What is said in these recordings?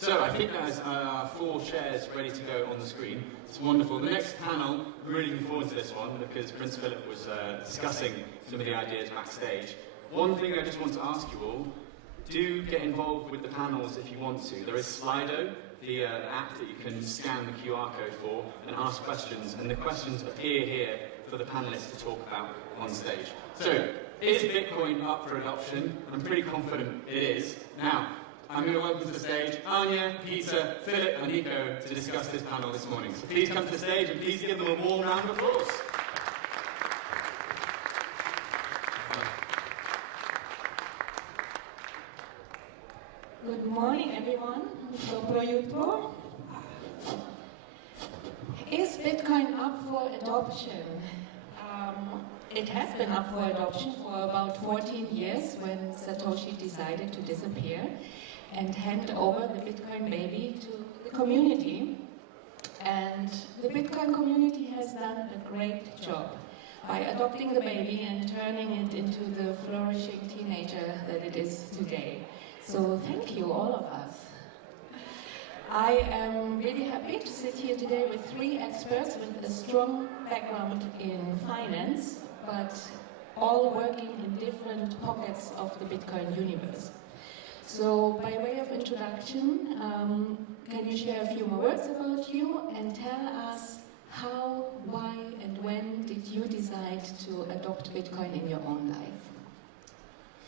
So I think there's 4 shares ready to go on the screen. It's wonderful. The next panel, I'm really looking forward to this one because Prince Philip was discussing some of the ideas backstage. One thing I just want to ask you all, do get involved with the panels if you want to. There is Slido, the app that you can scan the QR code for and ask questions, and the questions appear here for the panelists to talk about on stage. So, is Bitcoin up for adoption? I'm pretty confident it is. Now, I'm going to welcome to the stage Anya, Peter, Philip and Nico to discuss this panel this morning. So please come to the stage and please give them a warm round of applause. Good morning, everyone. Dobro jutro. Is Bitcoin up for adoption? It has been up for adoption for about 14 years when Satoshi decided to disappear and hand over the Bitcoin baby to the community. And the Bitcoin community has done a great job by adopting the baby and turning it into the flourishing teenager that it is today. So thank you, all of us. I am really happy to sit here today with 3 experts with a strong background in finance, but all working in different pockets of the Bitcoin universe. So by way of introduction, can you share a few more words about you and tell us how, why and when did you decide to adopt Bitcoin in your own life?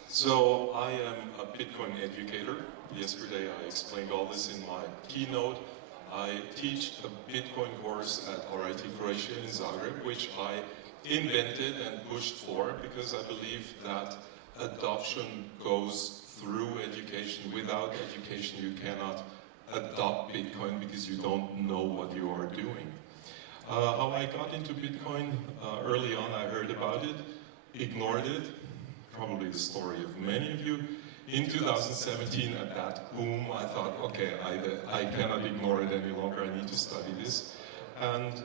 So I am a Bitcoin educator. Yesterday I explained all this in my keynote. I teach a Bitcoin course at RIT Croatia in Zagreb, which I invented and pushed for because I believe that adoption goes through education. Without education you cannot adopt Bitcoin because you don't know what you are doing. How I got into Bitcoin, early on I heard about it, ignored it, probably the story of many of you. In 2017, at that boom, I thought, okay, I cannot ignore it any longer, I need to study this. And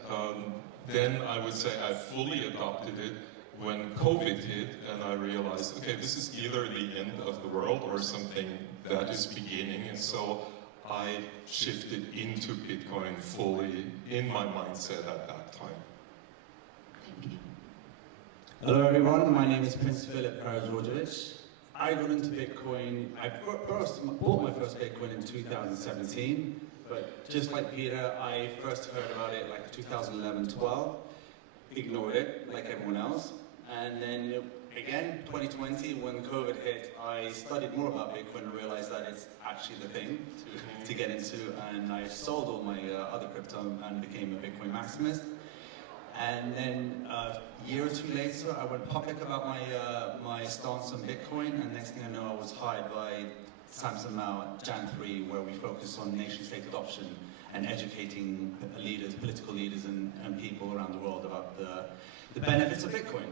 then I would say I fully adopted it when COVID hit, and I realized, okay, this is either the end of the world or something that is beginning, and so I shifted into Bitcoin fully in my mindset at that time. Thank you. Hello everyone, my name is Prince Philip Karađorđevic. I got into Bitcoin, I bought my first Bitcoin in 2017, but just like Peter, I first heard about it like 2011-12, ignored it like everyone else, and then again, 2020, when COVID hit, I studied more about Bitcoin and realized that it's actually the thing to get into, and I sold all my other crypto and became a Bitcoin maximist. And then a year or 2 later, I went public about my stance on Bitcoin, and next thing I know, I was hired by Samson Mao at Jan 3, where we focus on nation-state adoption and educating leaders, political leaders and people around the world about the benefits of Bitcoin.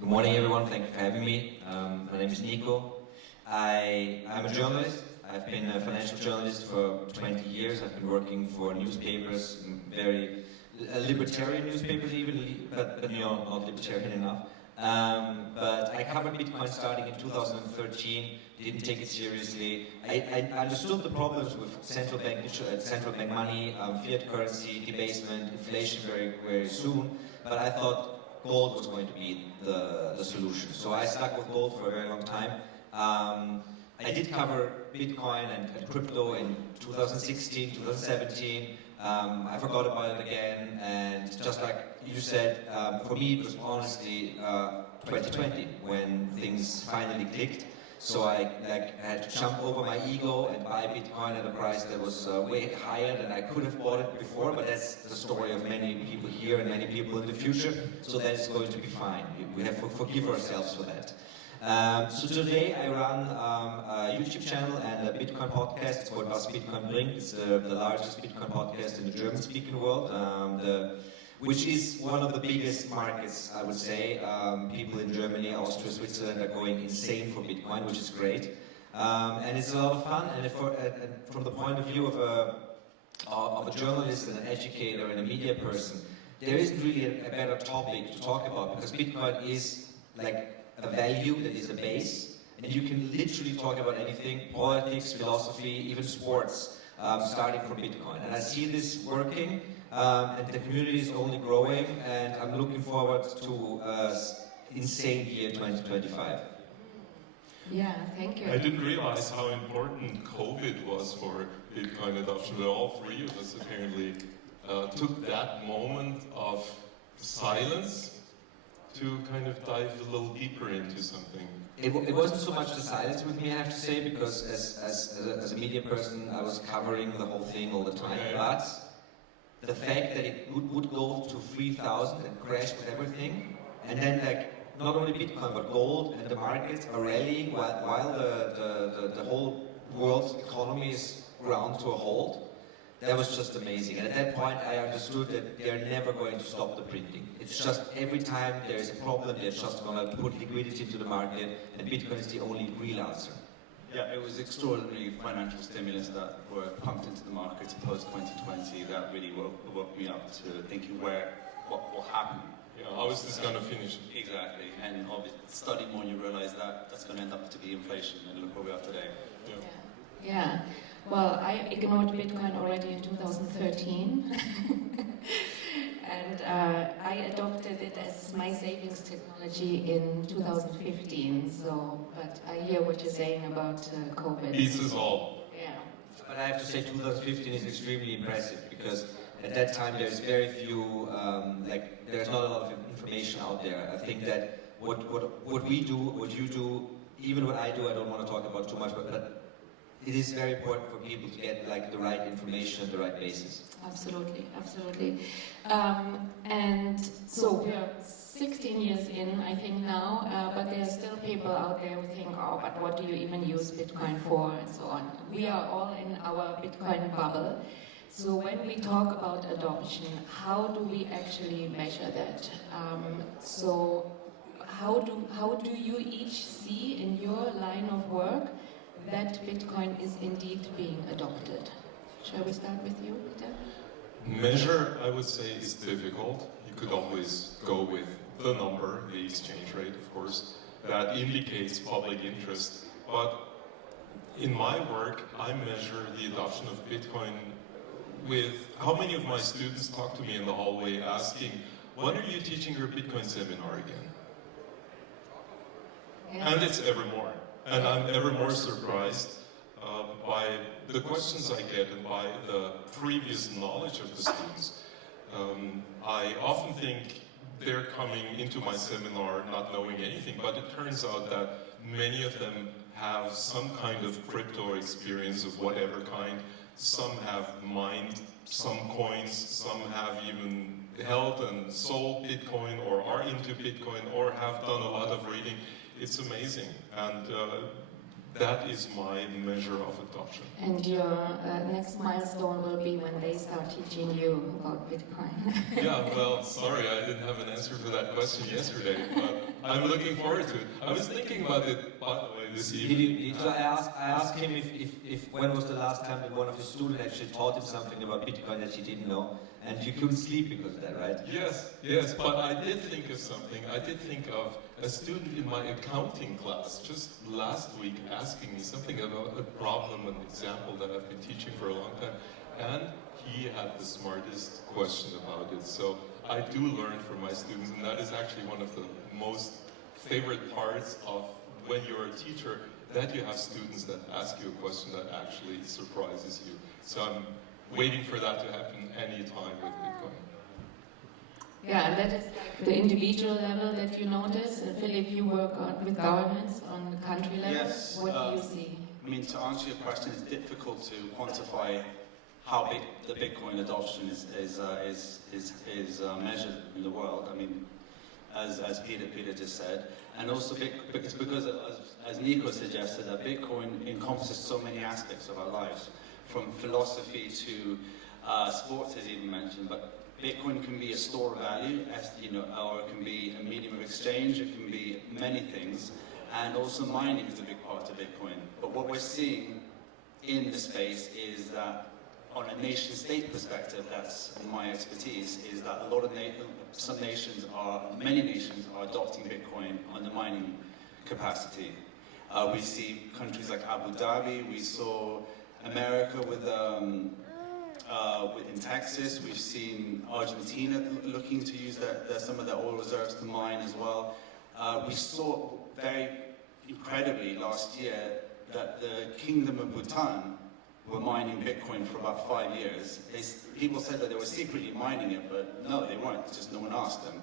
Good morning everyone, thank you for having me. My name is Nico. I'm a journalist. I've been a financial journalist for 20 years. I've been working for newspapers, very libertarian newspapers even, but you know, not libertarian enough. But I covered Bitcoin starting in 2013, didn't take it seriously. I understood the problems with central bank money, fiat currency, debasement, inflation very soon, but I thought gold was going to be the solution. So I stuck with gold for a very long time. I did cover Bitcoin and crypto in 2016, 2017. I forgot about it again, and just like you said, for me it was honestly 2020 when things finally clicked. So I had to jump over my ego and buy Bitcoin at a price that was way higher than I could have bought it before, but that's the story of many people here and many people in the future, so that's going to be fine. We have to forgive ourselves for that. So today I run a YouTube channel and a Bitcoin podcast. It's called Was Bitcoin bringt. It's the largest Bitcoin podcast in the German-speaking world, which is one of the biggest markets, I would say. People in Germany, Austria, Switzerland are going insane for Bitcoin, which is great. And it's a lot of fun, and from the point of view of a journalist and an educator and a media person, there isn't really a better topic to talk about, because Bitcoin is like a value that is a base, and you can literally talk about anything, politics, philosophy, even sports, starting from Bitcoin. And I see this working, and the community is only growing, and I'm looking forward to insane year 2025. Yeah, thank you. I didn't realize how important COVID was for Bitcoin adoption, but all three of us apparently took that moment of silence to kind of dive a little deeper into something. It wasn't so much the silence with me, I have to say, because as a media person, I was covering the whole thing all the time. Okay. But the fact that it would go to 3,000 and crash with everything, and then like not only Bitcoin but gold and the markets are rallying while the whole world's economy is ground to a halt. That was just amazing. And at that point, I understood that they're never going to stop the printing. It's just every time there is a problem, they're just going to put liquidity into the market, and Bitcoin is the only real answer. Yeah, it was extraordinary financial stimulus that were pumped into the markets post-2020 that really woke me up to thinking what will happen. Yeah, how is this going to finish? Exactly, and obviously study more and you realize that that's going to end up to be inflation, and look where we are today. Yeah. Well, I ignored Bitcoin already in 2013. And I adopted it as my savings technology in 2015. So, but I hear what you're saying about COVID. Beats us all. Yeah. But I have to say 2015 is extremely impressive because at that time there's very few, there's not a lot of information out there. I think that what we do, what you do, even what I do, I don't want to talk about too much, but it is very important for people to get like the right information and the right basis. Absolutely, absolutely. And so we're 16 years in, I think now, but there are still people out there who think, oh, but what do you even use Bitcoin for, and so on. We are all in our Bitcoin bubble. So when we talk about adoption, how do we actually measure that? So how do you each see in your line of work that Bitcoin is indeed being adopted? Shall we start with you, Peter? Measure, I would say, is difficult. You could always go with the number, the exchange rate, of course, that indicates public interest. But in my work, I measure the adoption of Bitcoin with how many of my students talk to me in the hallway asking, when are you teaching your Bitcoin seminar again? Yeah. And it's ever more. And I'm ever more surprised by the questions I get and by the previous knowledge of the students. I often think they're coming into my seminar not knowing anything, but it turns out that many of them have some kind of crypto experience of whatever kind. Some have mined some coins, some have even held and sold Bitcoin or are into Bitcoin or have done a lot of reading. It's amazing, and that is my measure of adoption. And your next milestone will be when they start teaching you about Bitcoin. Yeah, well, sorry, I didn't have an answer for that question yesterday, but I'm looking forward to it. I was thinking about it, by the way, this evening. So I asked him if when was the last time that one of his students actually taught him something about Bitcoin that he didn't know, and you couldn't sleep because of that, right? Yes, but I did think of something. I did think of a student in my accounting class just last week asking me something about a problem, an example that I've been teaching for a long time, and he had the smartest question about it. So I do learn from my students, and that is actually one of the most favorite parts of when you're a teacher, that you have students that ask you a question that actually surprises you. So I'm waiting for that to happen anytime with Bitcoin. Yeah, and that is like the individual level that you notice. And Philip, you work with governments on the country level. Yes. What do you see? I mean, to answer your question, it's difficult to quantify how big the Bitcoin adoption is measured in the world. I mean, as Peter just said, and also because as Nico suggested, that Bitcoin encompasses so many aspects of our lives, from philosophy to sports, as even mentioned. But Bitcoin can be a store of value, as you know, or it can be a medium of exchange. It can be many things, and also mining is a big part of Bitcoin. But what we're seeing in the space is that, on a nation-state perspective, that's my expertise, is that a lot of many nations are adopting Bitcoin on the mining capacity. We see countries like Abu Dhabi. We saw America in Texas. We've seen Argentina looking to use some of their oil reserves to mine as well. We saw very incredibly last year that the Kingdom of Bhutan were mining Bitcoin for about 5 years. People said that they were secretly mining it, but no, they weren't. Just no one asked them.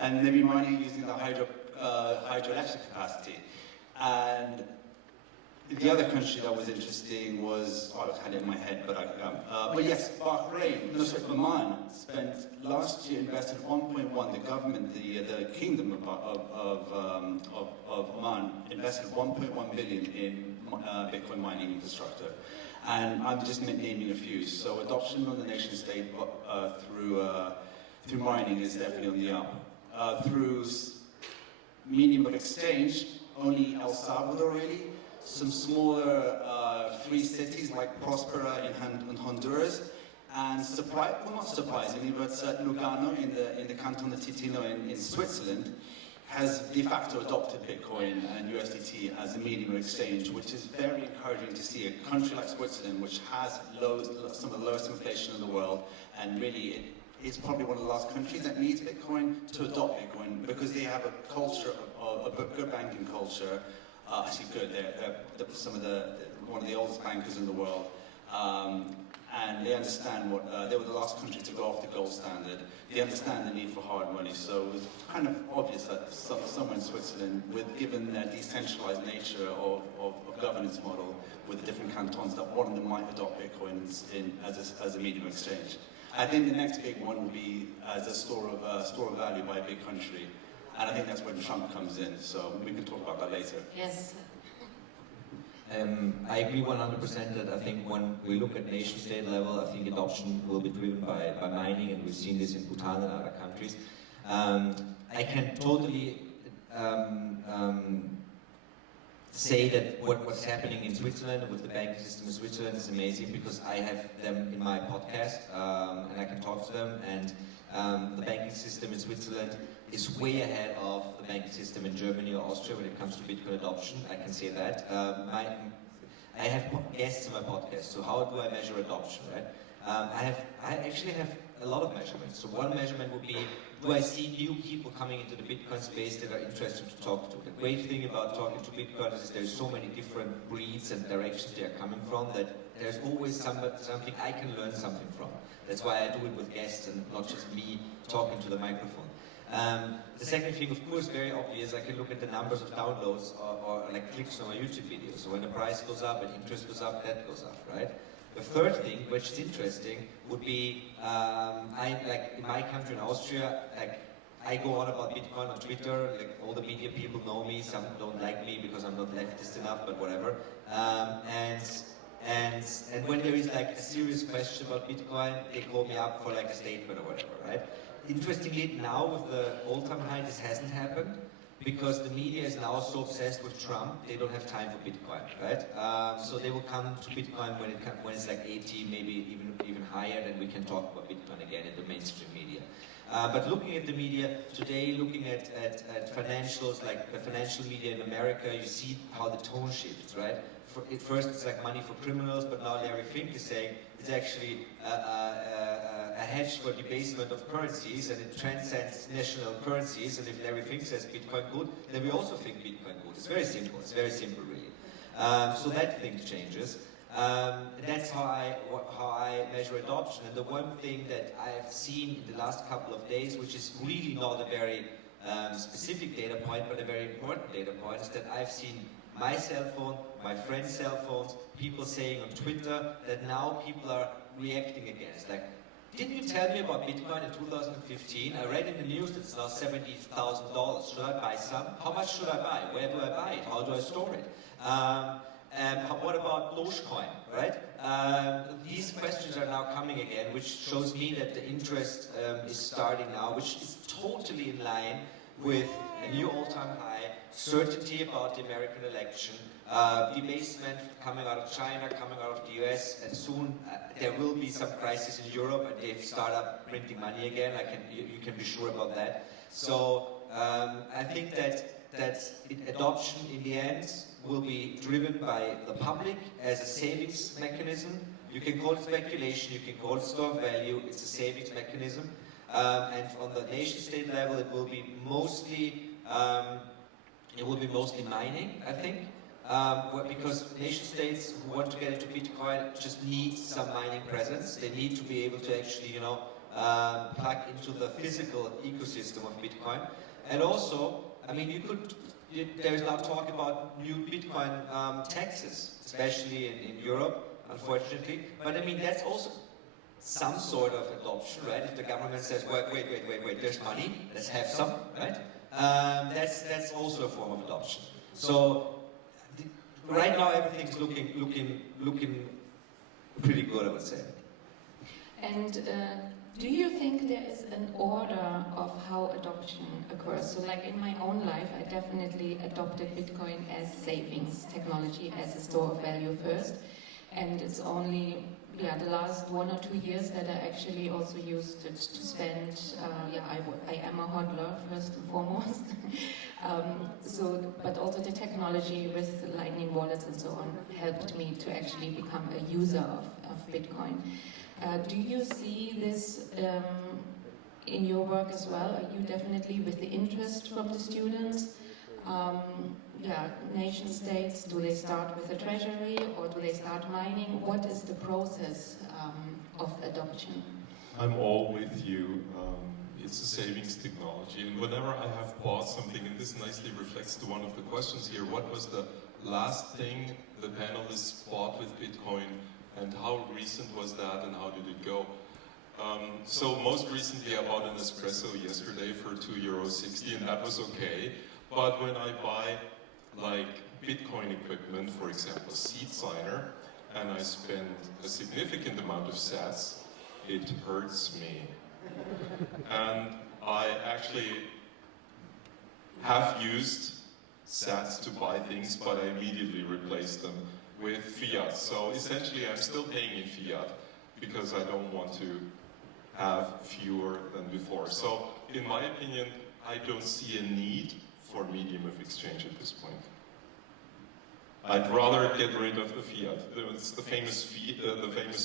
And they've been mining using the hydroelectric capacity. And the other country that was interesting was, I had it in my head, but yes, Oman spent last year invested 1.1. The government, the Kingdom of Oman invested 1.1 billion in Bitcoin mining infrastructure, and I'm just naming a few. So adoption on the nation state through mining is definitely on the up. Through medium of exchange, only El Salvador really. Some smaller free cities like Prospera in Honduras, and not surprisingly, but Lugano in the Canton of Ticino in Switzerland has de facto adopted Bitcoin and USDT as a medium of exchange, which is very encouraging to see. A country like Switzerland, which has some of the lowest inflation in the world, and really it's probably one of the last countries that needs Bitcoin to adopt Bitcoin, because they have a culture of a good banking culture. Actually good, they're one of the oldest bankers in the world, and they understand they were the last country to go off the gold standard. They understand the need for hard money, so it was kind of obvious that somewhere in Switzerland, given their decentralized nature of governance model with the different cantons, that one of them might adopt Bitcoin as a medium of exchange. I think the next big one will be as a store of value by a big country. And I think that's where Trump comes in, so we can talk about that later. Yes. I agree 100% that I think when we look at nation-state level, I think adoption will be driven by mining, and we've seen this in Bhutan and other countries. I can totally say that what's happening in Switzerland with the banking system in Switzerland is amazing, because I have them in my podcast and I can talk to them, and the banking system in Switzerland is way ahead of the banking system in Germany or Austria when it comes to Bitcoin adoption. I can say that. I have guests in my podcast, so how do I measure adoption, right? I actually have a lot of measurements. So one measurement would be, do I see new people coming into the Bitcoin space that are interested to talk to? The great thing about talking to Bitcoiners is there's so many different breeds and directions they are coming from, that there's always something I can learn something from. That's why I do it with guests and not just me talking to the microphone. The second thing, of course, very obvious, I can look at the numbers of downloads or like clicks on my YouTube videos. So when the price goes up and interest goes up, that goes up, right? The third thing, which is interesting, would be, in my country in Austria, I go on about Bitcoin on Twitter, like all the media people know me, some don't like me because I'm not leftist enough, but whatever. And when there is like a serious question about Bitcoin, they call me up for like a statement or whatever, right? Interestingly, now with the all-time high, this hasn't happened, because the media is now so obsessed with Trump, they don't have time for Bitcoin, right? So they will come to Bitcoin when it's like 80, maybe even higher, then we can talk about Bitcoin again in the mainstream media. But looking at the media today, looking at financials, like the financial media in America, you see how the tone shifts, right? At first it's like money for criminals, but now Larry Fink is saying it's actually a hedge for debasement of currencies, and it transcends national currencies. And if Larry Fink says Bitcoin good, then we also think Bitcoin good. It's very simple. It's very simple, really. So that thing changes. That's how I measure adoption. And the one thing that I've seen in the last couple of days, which is really not a very specific data point, but a very important data point, is that I've seen my cell phone, my friends' cell phones, people saying on Twitter that now people are reacting against. Like, didn't you tell me about Bitcoin in 2015? I read in the news that it's now $70,000. Should I buy some? How much should I buy? Where do I buy it? How do I store it? What about Dogecoin, right? These questions are now coming again, which shows me that the interest is starting now, which is totally in line with a new all-time high, certainty about the American election, debasement coming out of China, coming out of the US, and soon there will be some crisis in Europe, and they start up printing money again. You can be sure about that. So I think that that adoption in the end will be driven by the public as a savings mechanism. You can call it speculation, you can call it store of value, it's a savings mechanism. And on the nation-state level, it will be mostly mining, I think. Because nation-states who want to get into Bitcoin just need some mining presence. They need to be able to actually, plug into the physical ecosystem of Bitcoin. And also, I mean, there is now talk about new Bitcoin taxes, especially in Europe, unfortunately. But I mean, that's also some sort of adoption, right? If the government says, wait, there's money, let's have some, right? That's also a form of adoption. So right now, everything's looking pretty good, I would say. And do you think there is an order of how adoption occurs? So like in my own life, I definitely adopted Bitcoin as savings technology, as a store of value first. And it's only the last 1 or 2 years that I actually also used it to spend, I am a hodler first and foremost. But also the technology with Lightning wallets and so on helped me to actually become a user of Bitcoin. Do you see this in your work as well? Are you definitely with the interest from the students? Nation states, do they start with the treasury or do they start mining? What is the process of adoption? I'm all with you. It's a savings technology, and whenever I have bought something, and this nicely reflects to one of the questions here, what was the last thing the panelists bought with Bitcoin, and how recent was that, and how did it go? So most recently I bought an espresso yesterday for €2.60, and that was okay. But when I buy like Bitcoin equipment, for example, a seed signer, and I spend a significant amount of sats, it hurts me. And I actually have used sats to buy things, but I immediately replaced them with fiat. So essentially I'm still paying in fiat because I don't want to have fewer than before. So in my opinion, I don't see a need for medium of exchange at this point. I'd rather get rid of the fiat. It's the famous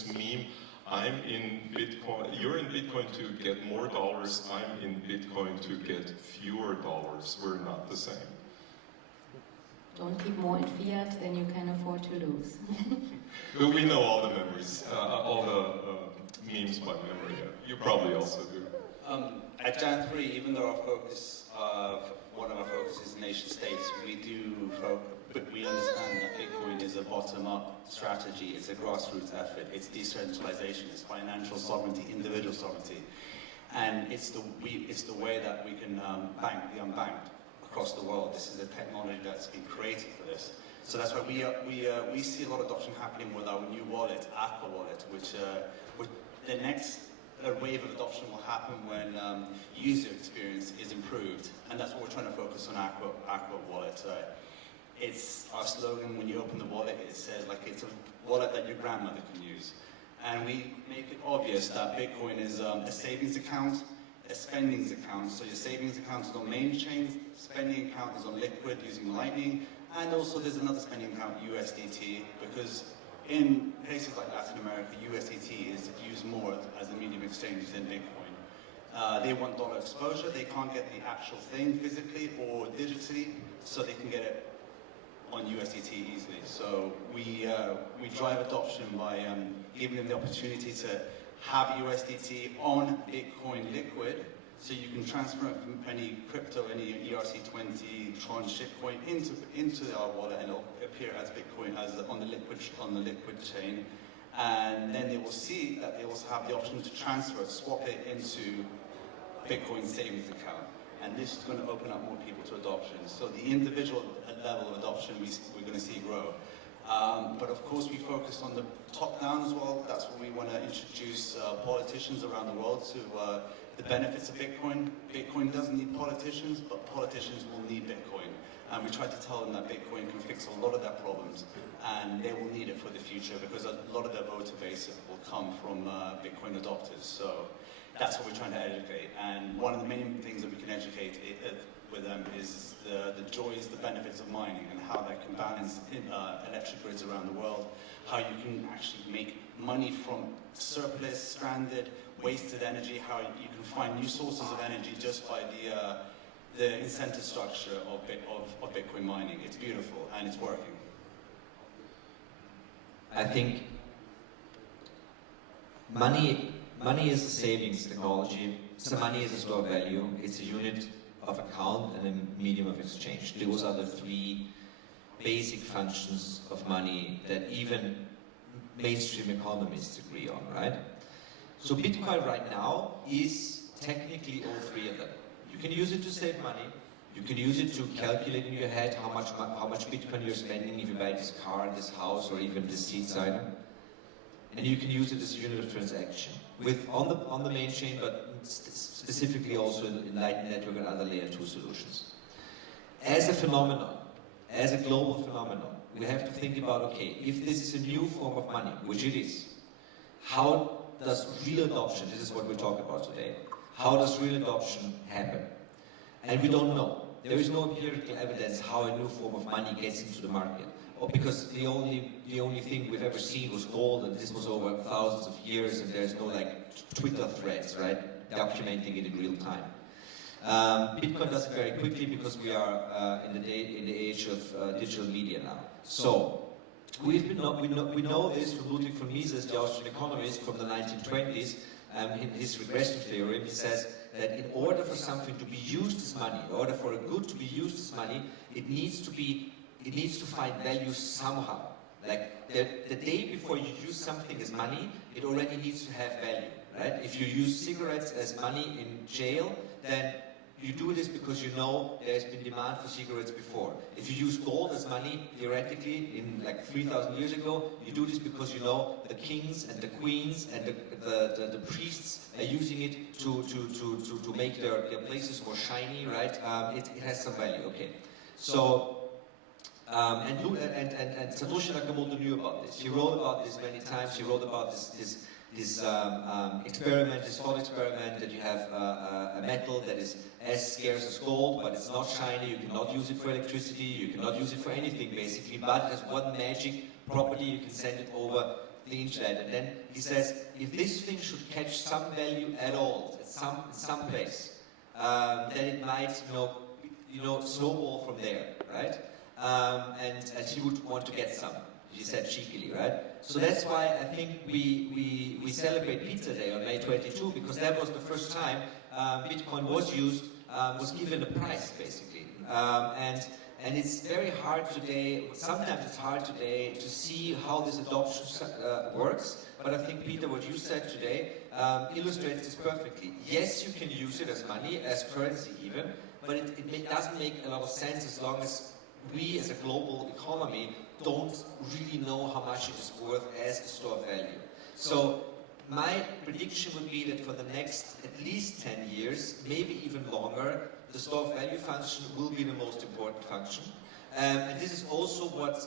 meme. I'm in Bitcoin. You're in Bitcoin to get more dollars. I'm in Bitcoin to get fewer dollars. We're not the same. Don't keep more in fiat than you can afford to lose. But we know all the memories, all the memes by memory. You probably also do. At Jan 3, even though one of our focuses is nation states, but we understand that Bitcoin is a bottom-up strategy, it's a grassroots effort, it's decentralization, it's financial sovereignty, individual sovereignty, and it's the way that we can bank the unbanked across the world. This is a technology that's been created for this. So that's why we see a lot of adoption happening with our new wallet, Aqua Wallet, which the next wave of adoption will happen when user experience is improved, and that's what we're trying to focus on Aqua Wallet. It's our slogan. When you open the wallet, it says like it's a wallet that your grandmother can use, and we make it obvious that Bitcoin is a savings account, a spendings account. So your savings account is on main chain, spending account is on Liquid using Lightning, and also there's another spending account, USDT, because in places like Latin America, USDT is used more as a medium exchange than Bitcoin. They want dollar exposure. They can't get the actual thing physically or digitally, so they can get it on USDT easily. So we drive adoption by giving them the opportunity to have USDT on Bitcoin Liquid, so you can transfer it from any crypto, any ERC20 Tron shitcoin into our wallet, and it'll appear as Bitcoin on the liquid chain. And then they will see that they also have the option to transfer it, swap it into Bitcoin savings account. And this is going to open up more people to adoption. So the individual level of adoption we're going to see grow. But of course we focus on the top down as well. That's what we want to introduce politicians around the world to the benefits of Bitcoin. Bitcoin doesn't need politicians, but politicians will need Bitcoin. And we try to tell them that Bitcoin can fix a lot of their problems, and they will need it for the future because a lot of their voter base will come from Bitcoin adopters. So that's what we're trying to educate. And one of the main things that we can educate with them is the joys, the benefits of mining, and how that can balance electric grids around the world, how you can actually make money from surplus, stranded, wasted energy, how you can find new sources of energy just by the incentive structure of Bitcoin mining. It's beautiful and it's working. I think money is a savings technology. So money is a store of value. It's a unit of account and a medium of exchange. Those are the three basic functions of money that even mainstream economists agree on, right? So Bitcoin right now is technically all three of them. You can use it to save money. You can use it to calculate in your head how much Bitcoin you're spending if you buy this car, this house, or even this seats item. And you can use it as a unit of transaction on the main chain, but specifically also in Lightning Network and other layer 2 solutions. As a phenomenon, as a global phenomenon, we have to think about, okay, if this is a new form of money, which it is, how does real adoption, this is what we're talking about today, how does real adoption happen? And we don't know. There is no empirical evidence how a new form of money gets into the market. Because the only thing we've ever seen was gold, and this was over thousands of years, and there's no like Twitter threads, right, documenting it in real time. Bitcoin does it very quickly because we are in the age of digital media now. So we know this from Ludwig von Mises, the Austrian economist from the 1920s, in his regression theory. He says that in order for something to be used as money, in order for a good to be used as money, it needs to find value somehow. Like the day before you use something as money, it already needs to have value, right? If you use cigarettes as money in jail, then you do this because you know there's been demand for cigarettes before. If you use gold as money, theoretically, in like 3,000 years ago, you do this because you know the kings and the queens and the priests are using it to make their places more shiny, right? It has some value, okay. So, and Satoshi Nakamoto knew about this. He wrote about this many times. He wrote about this experiment, this thought experiment, that you have a metal that is as scarce as gold, but it's not shiny. You cannot use it for electricity. You cannot use it for anything, basically. But it has one magic property. You can send it over the internet. And then he says, if this thing should catch some value at all, at some place, then it might, snowball from there, right? And he would want to get some. He said cheekily, right? So that's why I think we celebrate Pizza Day on May 22, because that was the first time Bitcoin was used, was given a price, basically. And it's very hard today, sometimes it's hard today to see how this adoption works, but I think, Peter, what you said today illustrates this perfectly. Yes, you can use it as money, as currency even, but it doesn't make a lot of sense as long as we as a global economy don't really know how much it is worth as a store of value. So my prediction would be that for the next at least 10 years, maybe even longer, the store of value function will be the most important function. And this is also what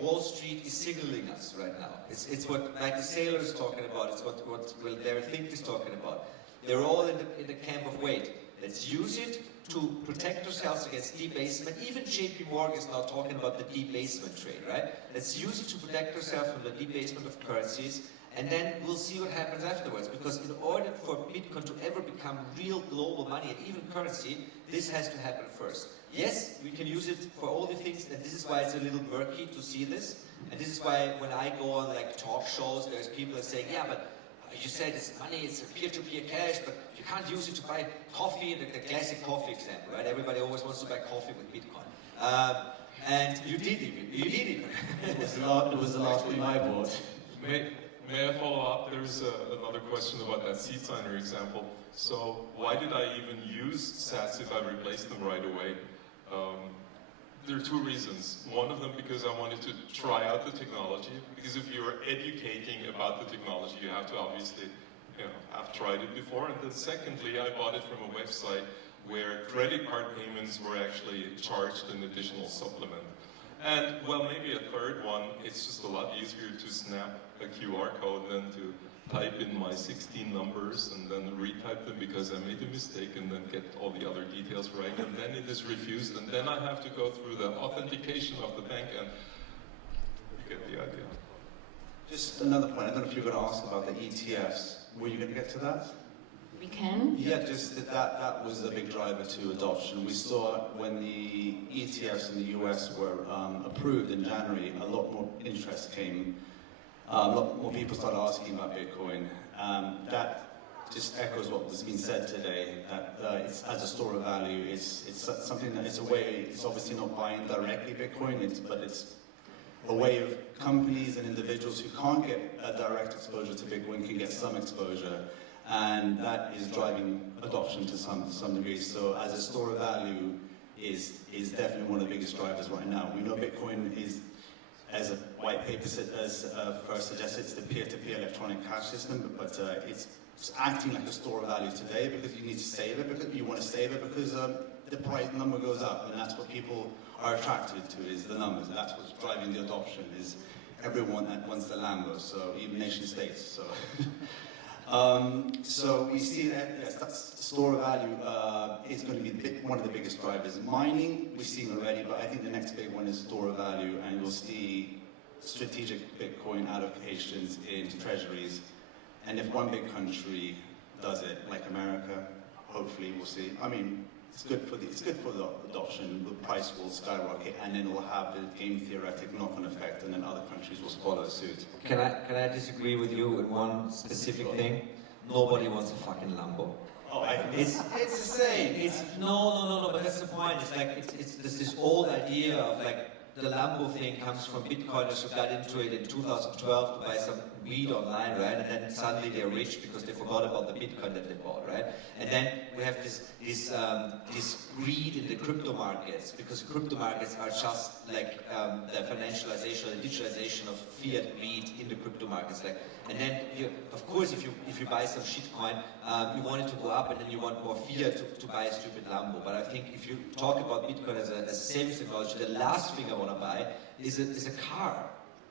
Wall Street is signaling us right now. It's what Michael Saylor is talking about. It's what Larry Fink is talking about. They're all in the camp of wait. Let's use it to protect ourselves against debasement. Even JP Morgan is now talking about the debasement trade, right? Let's use it to protect ourselves from the debasement of currencies, and then we'll see what happens afterwards. Because in order for Bitcoin to ever become real global money and even currency, this has to happen first. Yes, we can use it for all the things, and this is why it's a little murky to see this. And this is why when I go on like talk shows, there's people that say, yeah, but you said it's money, it's a peer-to-peer cash, but you can't use it to buy coffee, the classic coffee example, right? Everybody always wants to buy coffee with Bitcoin. And you did even. It was the last thing I bought. May I follow up? There's another question about that seed signer example. So why did I even use sats if I replaced them right away? There are two reasons. One of them because I wanted to try out the technology, because if you're educating about the technology, you have to obviously have tried it before. And then secondly, I bought it from a website where credit card payments were actually charged an additional supplement. And, well, maybe a third one, it's just a lot easier to snap a QR code than to type in my 16 numbers and then retype them because I made a mistake and then get all the other details right, and then it is refused, and then I have to go through the authentication of the bank, and you get the idea. Just another point, I don't know if you were going to ask about the ETFs. Were you going to get to that? We can. Yeah, just that was a big driver to adoption. We saw when the ETFs in the US were approved in January, a lot more interest came. A lot more people started asking about Bitcoin. That just echoes what was being said today, that it's as a store of value. It's something that it's a way, it's obviously not buying directly Bitcoin, but it's a way of companies and individuals who can't get a direct exposure to Bitcoin can get some exposure. And that is driving adoption to some degree. So as a store of value is definitely one of the biggest drivers right now. We know Bitcoin is, as a white paper first suggested, it's the peer-to-peer electronic cash system, but it's acting like a store of value today because you need to save it, because you want to save it because the price number goes up, and that's what people are attracted to, is the numbers, and that's what's driving the adoption, is everyone wants the Lambo, so even nation states. So. So we see that yes, store of value is going to be one of the biggest drivers. Mining, we've seen already, but I think the next big one is store of value, and we'll see strategic Bitcoin allocations into treasuries. And if one big country does it, like America, hopefully we'll see. I mean, it's good for the adoption. The price will skyrocket, and then it will have the game theoretic knock-on effect, and then other countries will follow suit. Can I disagree with you with one specific thing? Nobody wants a fucking Lambo. Oh, it's the same. It's no. But that's the point. It's like it's this old idea of like the Lambo thing comes from Bitcoiners who got into it in 2012 to buy some weed online, right? And then suddenly they're rich because they forgot about the Bitcoin that they bought, right? And then we have this greed in the crypto markets, because crypto markets are just like the financialization and digitalization of fiat greed in the crypto markets. Like, and then of course, if you buy some shitcoin, you want it to go up, and then you want more fiat to buy a stupid Lambo. But I think if you talk about Bitcoin as a savings technology, the last thing I want to buy is a car.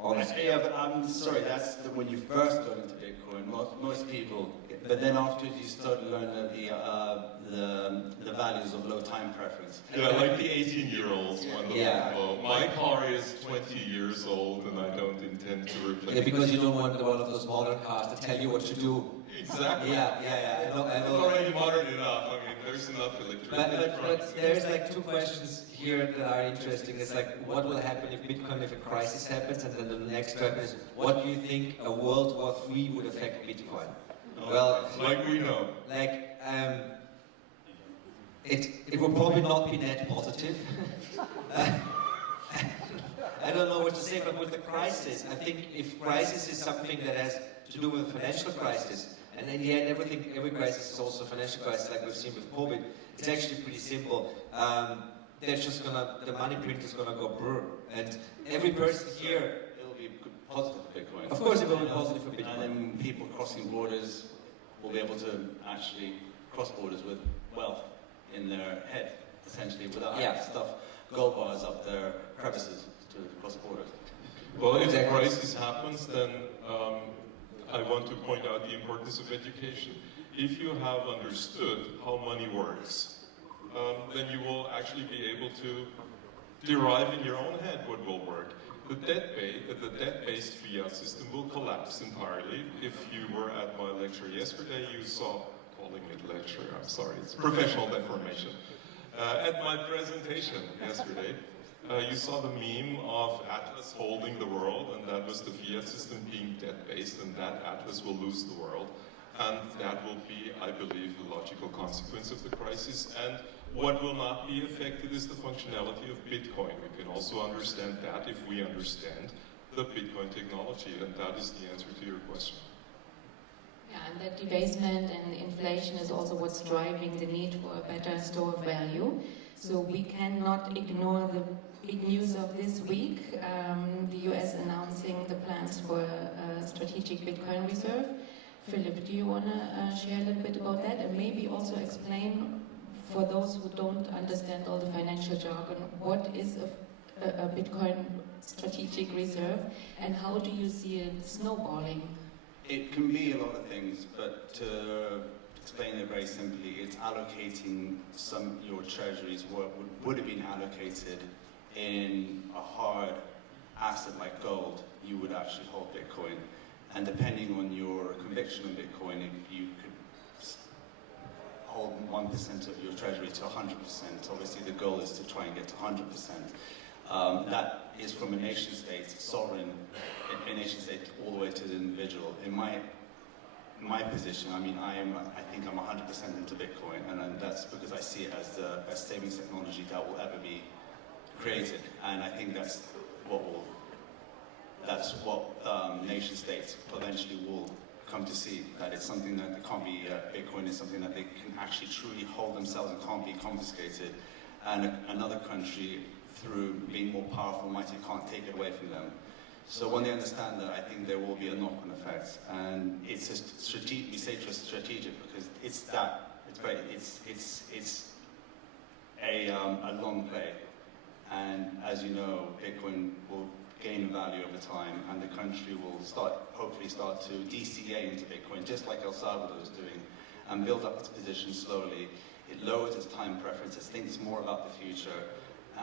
Yeah, but I'm sorry, that's when you first got into Bitcoin, most people, but then after you start learning the values of low time preference. Yeah, like the 18-year-olds want the Lambo. My car is 20 years old and I don't intend to replace it. Yeah, because you don't want one of those modern cars to tell you what to do. Exactly. Yeah. It's already modern enough. I mean, there's enough electricity. But there's like two questions here that are interesting. It's like, what will happen if Bitcoin, if a crisis happens? And then the next question is, what do you think a World War III would affect Bitcoin? Well, like we know. Like, it will probably not be net positive. I don't know what to say, but with the crisis, I think if crisis is something that has to do with a financial crisis, and in the end, every crisis is also a financial crisis, like we've seen with COVID, it's actually pretty simple. They're just the money print is gonna go brr, and every person here, It'll be positive for Bitcoin. of course, it will be positive for Bitcoin. And then people crossing borders will be able to actually cross borders with wealth in their head, essentially, without having stuff, gold bars up their crevices to cross borders. Well, if a crisis happens, then I want to point out the importance of education. If you have understood how money works, then you will actually be able to derive in your own head what will work. The debt-based fiat system will collapse entirely. If you were at my lecture yesterday, you saw, calling it lecture, I'm sorry, it's professional deformation. At my presentation yesterday, you saw the meme of Atlas holding the world, and that was the fiat system being debt-based, and that Atlas will lose the world. And that will be, I believe, the logical consequence of the crisis. And what will not be affected is the functionality of Bitcoin. We can also understand that if we understand the Bitcoin technology, and that is the answer to your question. Yeah, and that debasement and inflation is also what's driving the need for a better store of value. So we cannot ignore the big news of this week, the US announcing the plans for a strategic Bitcoin reserve. Philip, do you want to share a little bit about that, and maybe also explain for those who don't understand all the financial jargon, what is a a Bitcoin strategic reserve, and how do you see it snowballing? It can be a lot of things, but to explain it very simply, it's allocating some of your treasuries what would have been allocated in a hard asset like gold. You would actually hold Bitcoin, and depending on your conviction on Bitcoin, you could hold 1% of your treasury to 100%. Obviously, the goal is to try and get to 100%. That is from a nation state, sovereign, a nation state, all the way to the individual. In my position, I mean, I think I'm 100% into Bitcoin, and that's because I see it as the best savings technology that will ever be created, and I think that's what nation states eventually will come to see, that it's something that can't be, Bitcoin is something that they can actually truly hold themselves and can't be confiscated, and another country, through being more powerful and mighty, can't take it away from them. So when they understand that, I think there will be a knock-on effect, and it's a strategic. We say it's strategic because it's a long play, and as you know, Bitcoin will gain value over time, and the country will hopefully start to DCA into Bitcoin, just like El Salvador is doing, and build up its position slowly. It lowers its time preferences, thinks more about the future,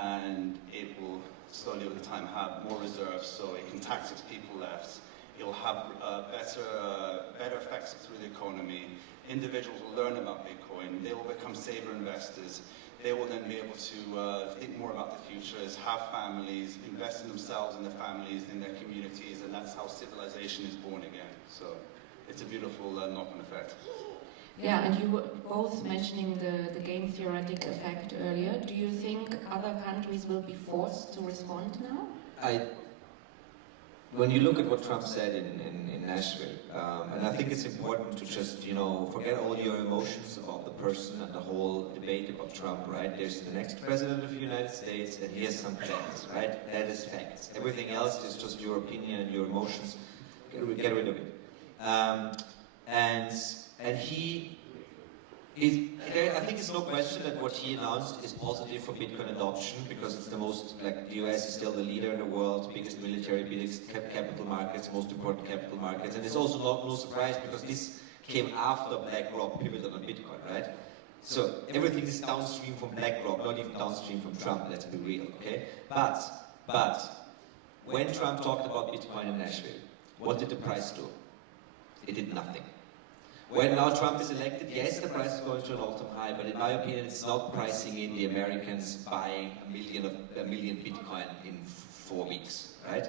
and it will slowly over time have more reserves, so it can tax its people less. It will have better effects through the economy. Individuals will learn about Bitcoin. They will become safer investors. They will then be able to think more about the futures, have families, invest in themselves and their families, in their communities, and that's how civilization is born again. So it's a beautiful knock-on effect. Yeah, and you were both mentioning the game theoretic effect earlier. Do you think other countries will be forced to respond now? When you look at what Trump said in Nashville, and I think it's important to just, forget all your emotions about the person and the whole debate about Trump, right? There's the next president of the United States, and he has some plans, right? That is facts. Everything else is just your opinion and your emotions. Get rid of it. And he is, I think it's no question that what he announced is positive for Bitcoin adoption, because it's the most, the US is still the leader in the world, biggest military, biggest capital markets, most important capital markets, and it's also no surprise because this came after BlackRock pivoted on Bitcoin, right? So everything is downstream from BlackRock, not even downstream from Trump, let's be real, okay? But when Trump talked about Bitcoin in Nashville, what did the price do? It did nothing. When now Trump is elected, yes, the price is going to an all-time high, but in my opinion, it's not pricing in the Americans buying a million Bitcoin in 4 weeks, right?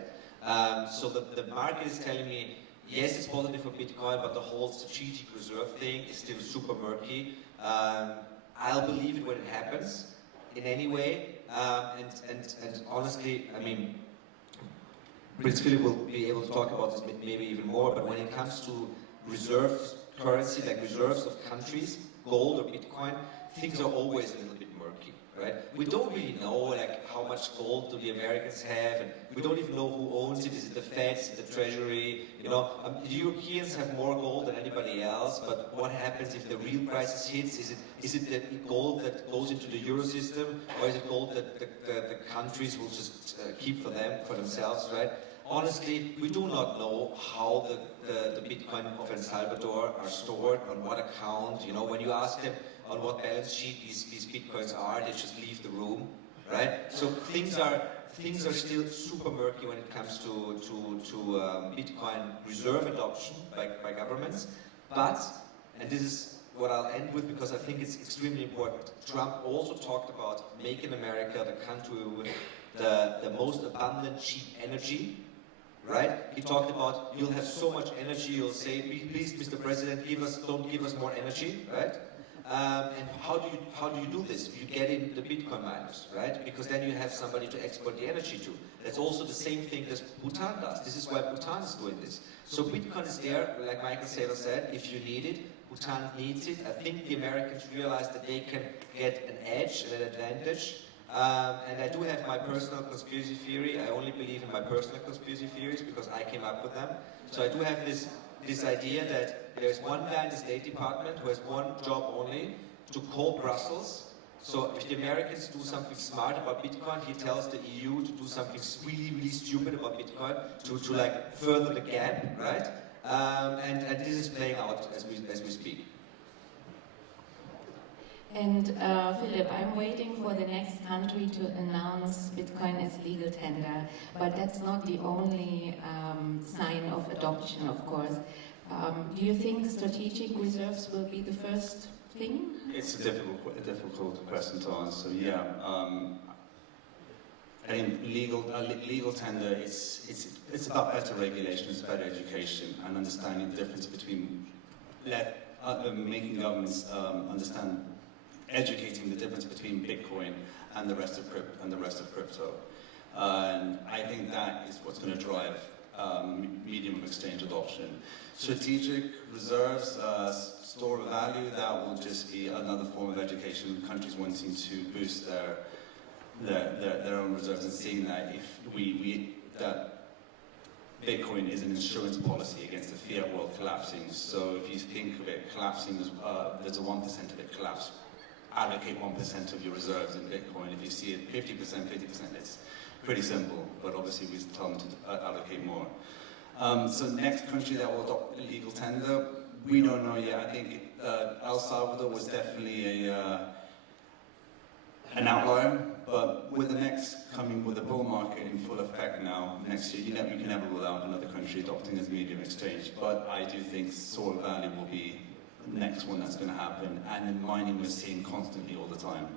So the market is telling me, yes, it's positive for Bitcoin, but the whole strategic reserve thing is still super murky. I'll believe it when it happens, in any way, and honestly, I mean, Prince Philip will be able to talk about this maybe even more, but when it comes to reserves, currency, like reserves of countries, gold or Bitcoin, things are always a little bit murky, right? We don't really know how much gold do the Americans have, and we don't even know who owns it. Is it the Fed? Is it the Treasury? The Europeans have more gold than anybody else, but what happens if the real crisis hits? Is it the gold that goes into the Euro system, or is it gold that the countries will just keep for themselves, right? Honestly, we do not know how the Bitcoin of El Salvador are stored, on what account. When you ask them on what balance sheet these Bitcoins are, they just leave the room, right? So things are still super murky when it comes to Bitcoin reserve adoption by governments. But, and this is what I'll end with because I think it's extremely important, Trump also talked about making America the country with the most abundant, cheap energy. Right? He talked about, you'll have so much energy, you'll say, please, Mr. President, don't give us more energy, right? And how do you do this? You get in the Bitcoin miners, right? Because then you have somebody to export the energy to. That's also the same thing as Bhutan does. This is why Bhutan is doing this. So Bitcoin is there, like Michael Saylor said, if you need it. Bhutan needs it. I think the Americans realize that they can get an edge and an advantage. And I do have my personal conspiracy theory. I only believe in my personal conspiracy theories because I came up with them. So I do have this idea that there's one guy in the State Department who has one job only, to call Brussels So if the Americans do something smart about Bitcoin, he tells the EU to do something really, really stupid about Bitcoin to like further the gap, right? And this is playing out as we speak. And Philip, I'm waiting for the next country to announce Bitcoin as legal tender, but that's not the only sign of adoption, of course. Do you think strategic reserves will be the first thing? It's a difficult question to answer. Yeah, I think legal tender. It's about better regulation, it's better education, and understanding the difference between making governments understand, educating the difference between Bitcoin and the rest of crypto. And I think that is what's going to drive medium of exchange adoption. Strategic reserves, store of value, that will just be another form of education. Countries wanting to boost their own reserves and seeing that that Bitcoin is an insurance policy against the fiat world collapsing. So if you think of it collapsing, there's a 1% of it collapse. Allocate 1% of your reserves in Bitcoin. If you see it 50%, it's pretty simple, but obviously we tell them to allocate more. So next country that will adopt legal tender, we don't know yet. I think El Salvador was definitely an outlier, but with the next coming with the bull market in full effect now, next year, you can never rule out another country adopting as medium exchange, but I do think store of value will be the next one that's going to happen, and in mining we're seeing constantly all the time.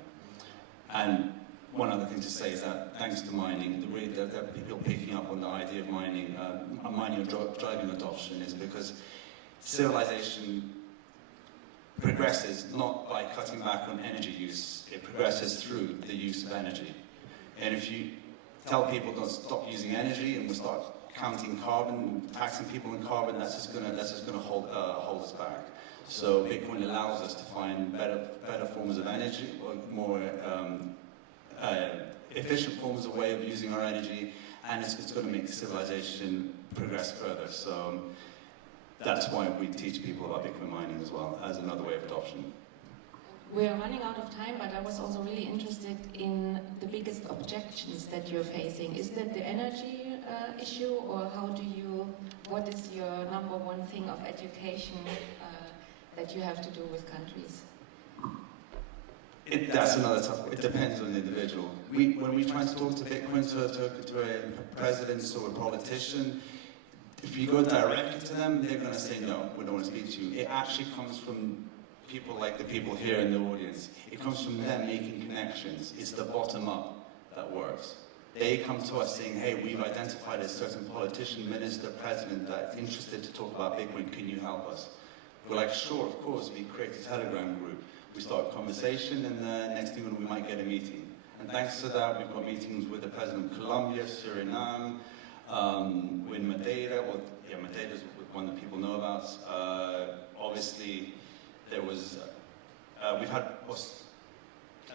And one other thing to say is that thanks to mining, the way that people are picking up on the idea of mining, driving adoption is because civilization progresses not by cutting back on energy use, it progresses through the use of energy. And if you tell people don't stop using energy and we start counting carbon, taxing people in carbon, that's just going to hold us back. So Bitcoin allows us to find better forms of energy, or more efficient forms of way of using our energy, and it's going to make civilization progress further. So that's why we teach people about Bitcoin mining as well, as another way of adoption. We're running out of time, but I was also really interested in the biggest objections that you're facing. Is that the energy issue, or what is your number one thing of education that you have to do with countries? That's another tough one. It depends on the individual. When we try to talk to Bitcoin, to a president or a politician, if you go directly to them, they're going to say, no, we don't want to speak to you. It actually comes from people like the people here in the audience. It comes from them making connections. It's the bottom up that works. They come to us saying, hey, we've identified a certain politician, minister, president that's interested to talk about Bitcoin. Can you help us? We're like, sure, of course. We create a Telegram group. We start a conversation, and the next thing we might get a meeting. And thanks to that, we've got meetings with the president of Colombia, Suriname, with Madeira. Well, yeah, Madeira is one that people know about. Obviously, there was, we've had,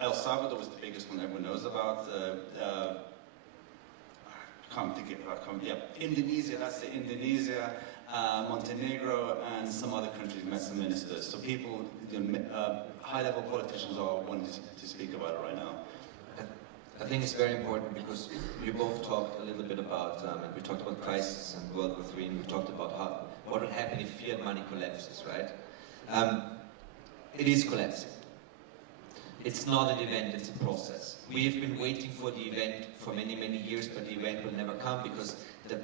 El Salvador was the biggest one everyone knows about. Indonesia, that's it, Indonesia, Montenegro, and some other countries met some ministers. So people, high-level politicians are wanting to speak about it right now. I think it's very important because we both talked a little bit about, and we talked about crisis and World War III, and we talked about what would happen if fiat money collapses, right? It is collapsing. It's not an event, it's a process. We have been waiting for the event for many, many years, but the event will never come because the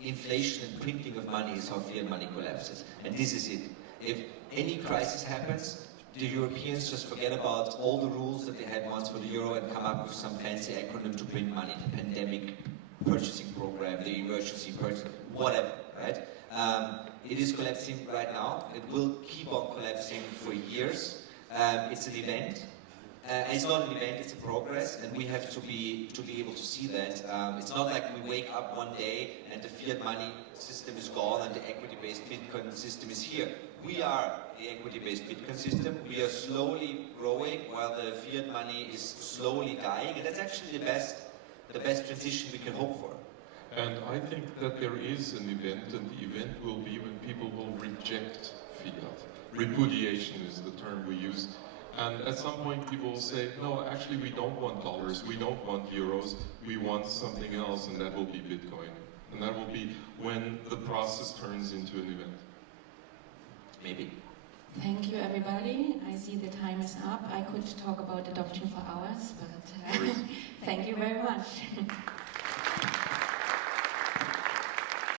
inflation and printing of money is how fiat money collapses. And this is it. If any crisis happens, the Europeans just forget about all the rules that they had once for the euro and come up with some fancy acronym to print money, the pandemic purchasing program, the emergency purchase, whatever, right? It is collapsing right now. It will keep on collapsing for years. It's an event. It's not an event, it's a progress, and we have to be able to see that. It's not like we wake up one day and the fiat money system is gone and the equity-based Bitcoin system is here. We are the equity-based Bitcoin system. We are slowly growing while the fiat money is slowly dying, and that's actually the best transition we can hope for. And I think that there is an event, and the event will be when people will reject fiat. Repudiation is the term we use. And at some point people will say, no, actually we don't want dollars, we don't want euros, we want something else, and that will be Bitcoin. And that will be when the process turns into an event. Maybe. Thank you, everybody. I see the time is up. I could talk about adoption for hours, but thank you very much.